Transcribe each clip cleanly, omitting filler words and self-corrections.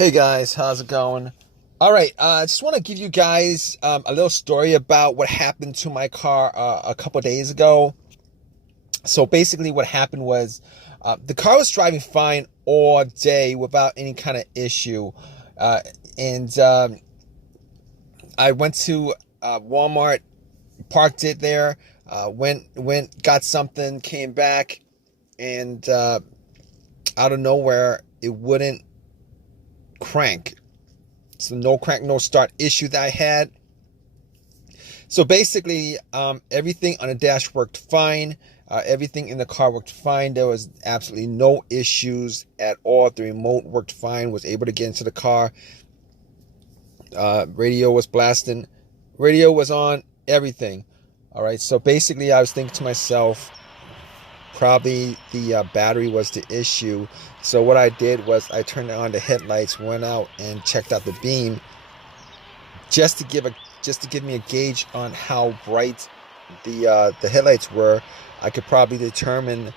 Hey guys, how's it going? All right, I just want to give you guys a little story about what happened to my car a couple days ago. So basically, what happened was the car was driving fine all day without any kind of issue, and I went to Walmart, parked it there, got something, came back, and out of nowhere, it wouldn't crank. It's the no crank, no start issue that I had. So basically, everything on the dash worked fine. Everything in the car worked fine. There was absolutely no issues at all. The remote worked fine. Was able to get into the car. Radio was blasting. Radio was on. Everything. All right. So basically, I was thinking to myself, probably the battery was the issue. So what I did was I turned on the headlights, went out and checked out the beam, just to give me a gauge on how bright the headlights were. I could probably determine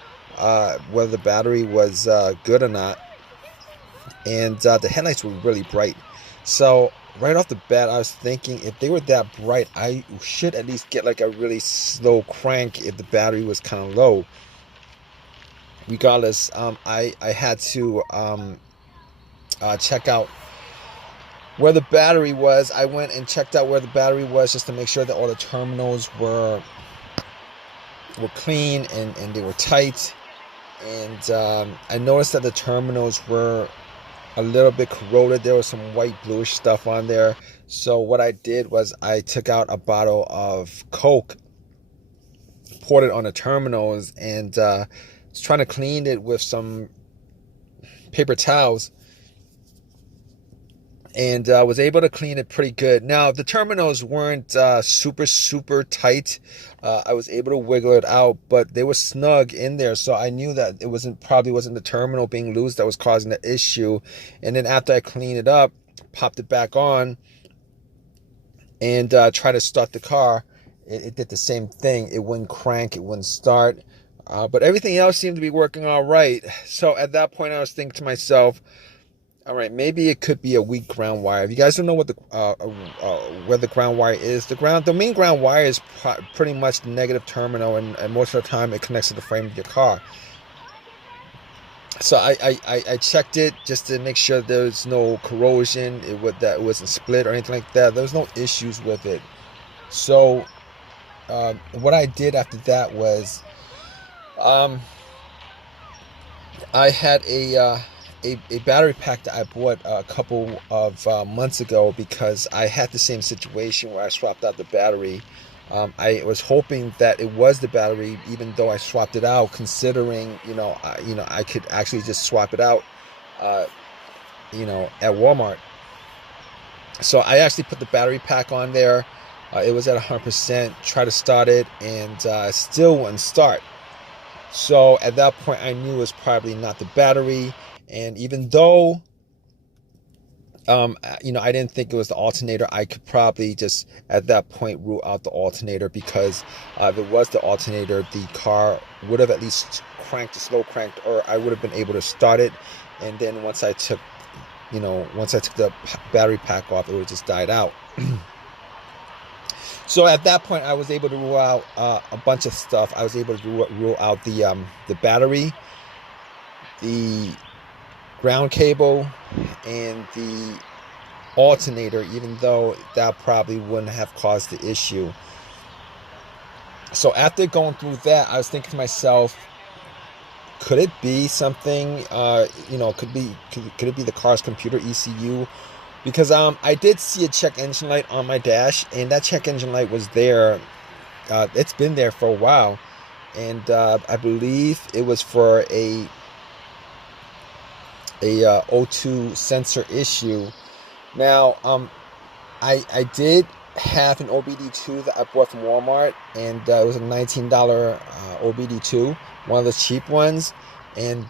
whether the battery was good or not. And the headlights were really bright. So right off the bat, I was thinking if they were that bright, I should at least get like a really slow crank if the battery was kind of low. Regardless, I had to check out where the battery was. I went and checked out where the battery was just to make sure that all the terminals were clean and they were tight. And I noticed that the terminals were a little bit corroded. There was some white bluish stuff on there. So what I did was I took out a bottle of Coke, poured it on the terminals, and was trying to clean it with some paper towels, and was able to clean it pretty good. Now the terminals weren't super tight. I was able to wiggle it out, but they were snug in there, so I knew that it probably wasn't the terminal being loose that was causing the issue. And then after I cleaned it up, popped it back on, and tried to start the car, it did the same thing. It wouldn't crank, it wouldn't start. But everything else seemed to be working all right. So at that point, I was thinking to myself, all right, maybe it could be a weak ground wire. If you guys don't know what where the ground wire is, the main ground wire is pretty much the negative terminal, and most of the time it connects to the frame of your car. So I checked it just to make sure there's no corrosion, that it wasn't split or anything like that. There was no issues with it. So what I did after that was, I had a battery pack that I bought a couple of months ago because I had the same situation where I swapped out the battery. I was hoping that it was the battery, even though I swapped it out, considering I could actually just swap it out, at Walmart. So I actually put the battery pack on there. It was at 100%. Tried to start it, and still wouldn't start. So at that point, I knew it was probably not the battery. And even though, I didn't think it was the alternator, I could probably just at that point rule out the alternator, because if it was the alternator, the car would have at least slow cranked, or I would have been able to start it. And then once I took the battery pack off, it would have just died out. So at that point, I was able to rule out a bunch of stuff. I was able to rule out the battery, the ground cable, and the alternator, even though that probably wouldn't have caused the issue. So after going through that, I was thinking to myself, could it be something? Could it be the car's computer ECU? Because I did see a check engine light on my dash, and that check engine light was there. It's been there for a while, and I believe it was for a O2 sensor issue. Now, I did have an OBD2 that I bought from Walmart, and it was a $19 OBD2, one of the cheap ones, and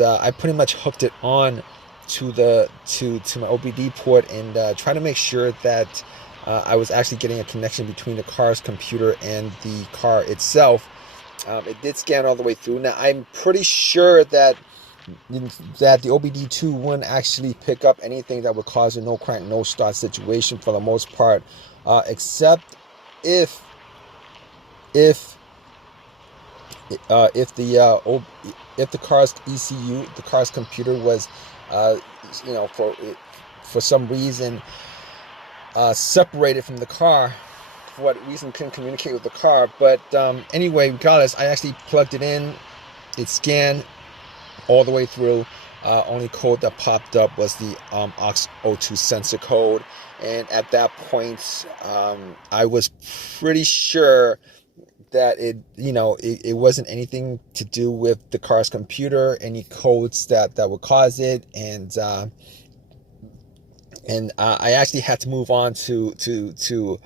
I pretty much hooked it on to my OBD port, and try to make sure that I was actually getting a connection between the car's computer and the car itself. It did scan all the way through. Now I'm pretty sure that that the OBD2 wouldn't actually pick up anything that would cause a no crank, no start situation for the most part, except if if if the car's ECU, the car's computer was, uh, for some reason separated from the car. For what reason couldn't communicate with the car. But anyway, regardless, I actually plugged it in. It scanned all the way through. Only code that popped up was the aux02 sensor code, and at that point, I was pretty sure that it wasn't anything to do with the car's computer, any codes that would cause it, and I actually had to move on to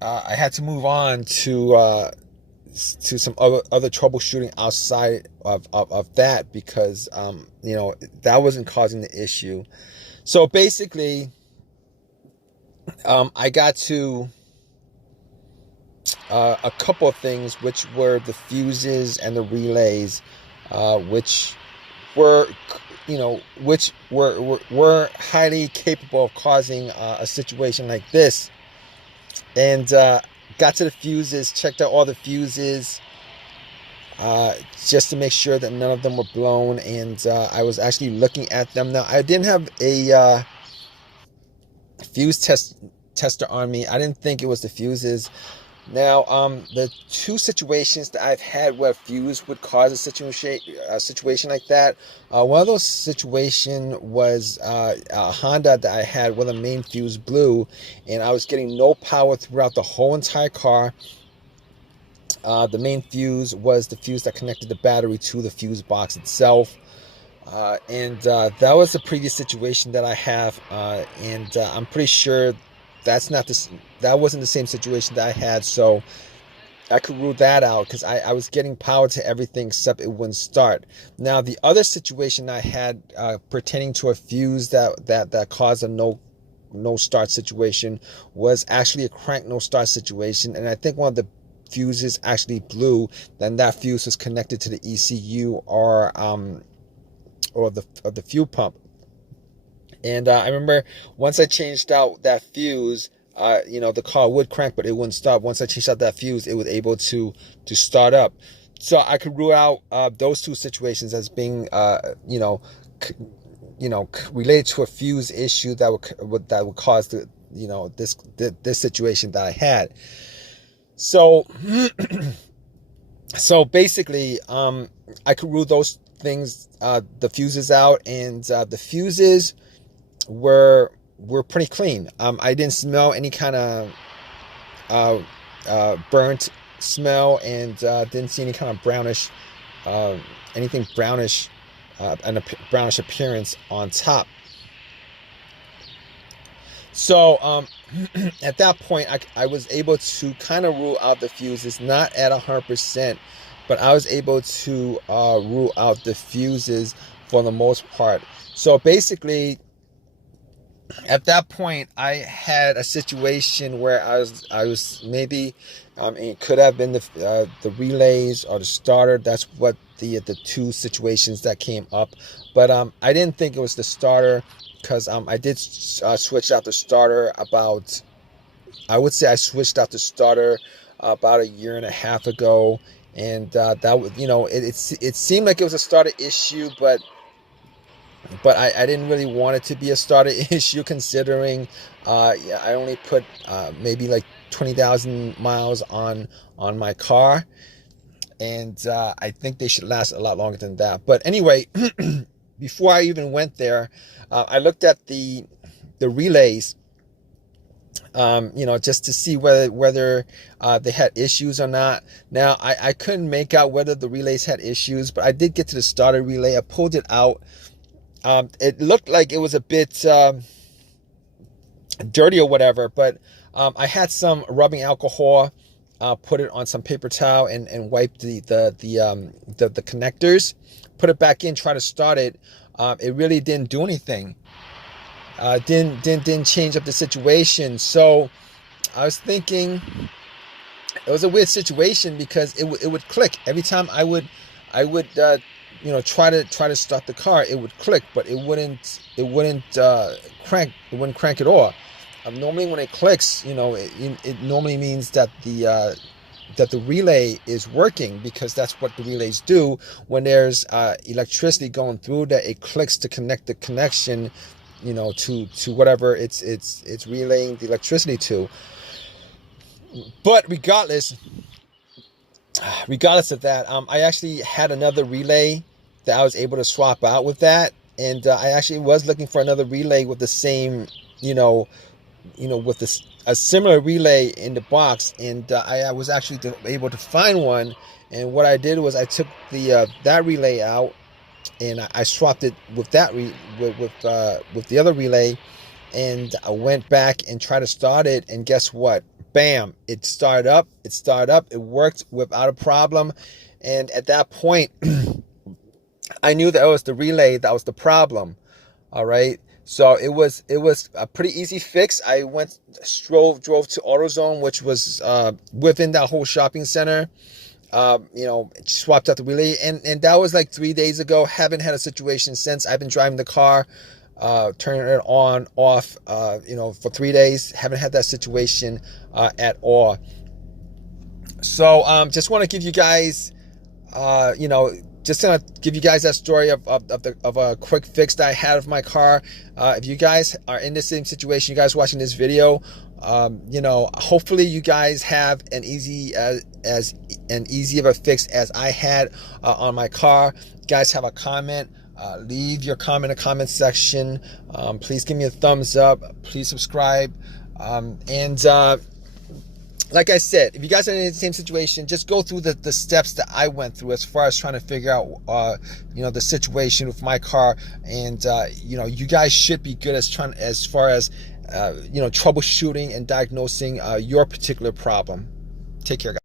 I had to move on to some other troubleshooting outside of that, because that wasn't causing the issue. So basically, I got to a couple of things, which were the fuses and the relays, which were were highly capable of causing a situation like this. And got to the fuses, checked out all the fuses, just to make sure that none of them were blown. And I was actually looking at them. Now, I didn't have a fuse tester on me. I didn't think it was the fuses. Now, the two situations that I've had where fuse would cause a situation like that, one of those situations was a Honda that I had where the main fuse blew, and I was getting no power throughout the whole entire car. The main fuse was the fuse that connected the battery to the fuse box itself. And that was the previous situation that I have, and I'm pretty sure that wasn't the same situation that I had, so I could rule that out, because I was getting power to everything except it wouldn't start. Now, the other situation I had pertaining to a fuse that caused a no start situation was actually a crank no start situation, and I think one of the fuses actually blew. Then that fuse was connected to the ECU or the fuel pump. And I remember once I changed out that fuse, the car would crank, but it wouldn't stop. Once I changed out that fuse, it was able to start up. So I could rule out those two situations as being, related to a fuse issue that would cause this situation that I had. So, so basically, I could rule those things, the fuses out, and the fuses were pretty clean. I didn't smell any kind of burnt smell, and didn't see any kind of brownish, anything brownish, and a brownish appearance on top. So at that point, I was able to kind of rule out the fuses, not at 100%, but I was able to rule out the fuses for the most part. So basically, at that point, I had a situation where I was maybe, it could have been the relays or the starter. That's what the two situations that came up. But I didn't think it was the starter, because I did switch out the starter about, I would say I switched out the starter about 1.5 years ago, and that was, it seemed like it was a starter issue, but I didn't really want it to be a starter issue, considering I only put maybe like 20,000 miles on my car, and I think they should last a lot longer than that. But anyway, before I even went there, I looked at the relays, just to see whether they had issues or not. Now, I couldn't make out whether the relays had issues, but I did get to the starter relay. I pulled it out. It looked like it was a bit dirty or whatever, but I had some rubbing alcohol, put it on some paper towel, and wiped the connectors, put it back in, try to start it. It really didn't do anything. Didn't change up the situation. So I was thinking it was a weird situation, because it would click every time I would I would try to start the car. It would click, but it wouldn't crank at all. Normally when it clicks, it normally means that the relay is working, because that's what the relays do when there's electricity going through, that it clicks to connect the connection, to whatever it's relaying the electricity to. But regardless of that, I actually had another relay that I was able to swap out with that, and I actually was looking for another relay with the same, with a similar relay in the box, and I was actually able to find one. And what I did was I took that relay out, and I swapped it with with the other relay, and I went back and tried to start it, and guess what? Bam! It started up. It worked without a problem, and at that point, I knew that it was the relay that was the problem. All right. So it was a pretty easy fix. I drove to AutoZone, which was within that whole shopping center. Swapped out the relay, and that was like 3 days ago. Haven't had a situation since. I've been driving the car, turning it on, off, for 3 days. Haven't had that situation at all. So just want to give you guys, just gonna give you guys that story of a quick fix that I had of my car. If you guys are in the same situation, you guys watching this video, hopefully you guys have an easy of a fix as I had on my car. You guys have a comment, leave your comment in the comment section. Please give me a thumbs up. Please subscribe. And like I said, if you guys are in the same situation, just go through the steps that I went through as far as trying to figure out, the situation with my car. And, you guys should be good as far as, troubleshooting and diagnosing your particular problem. Take care, guys.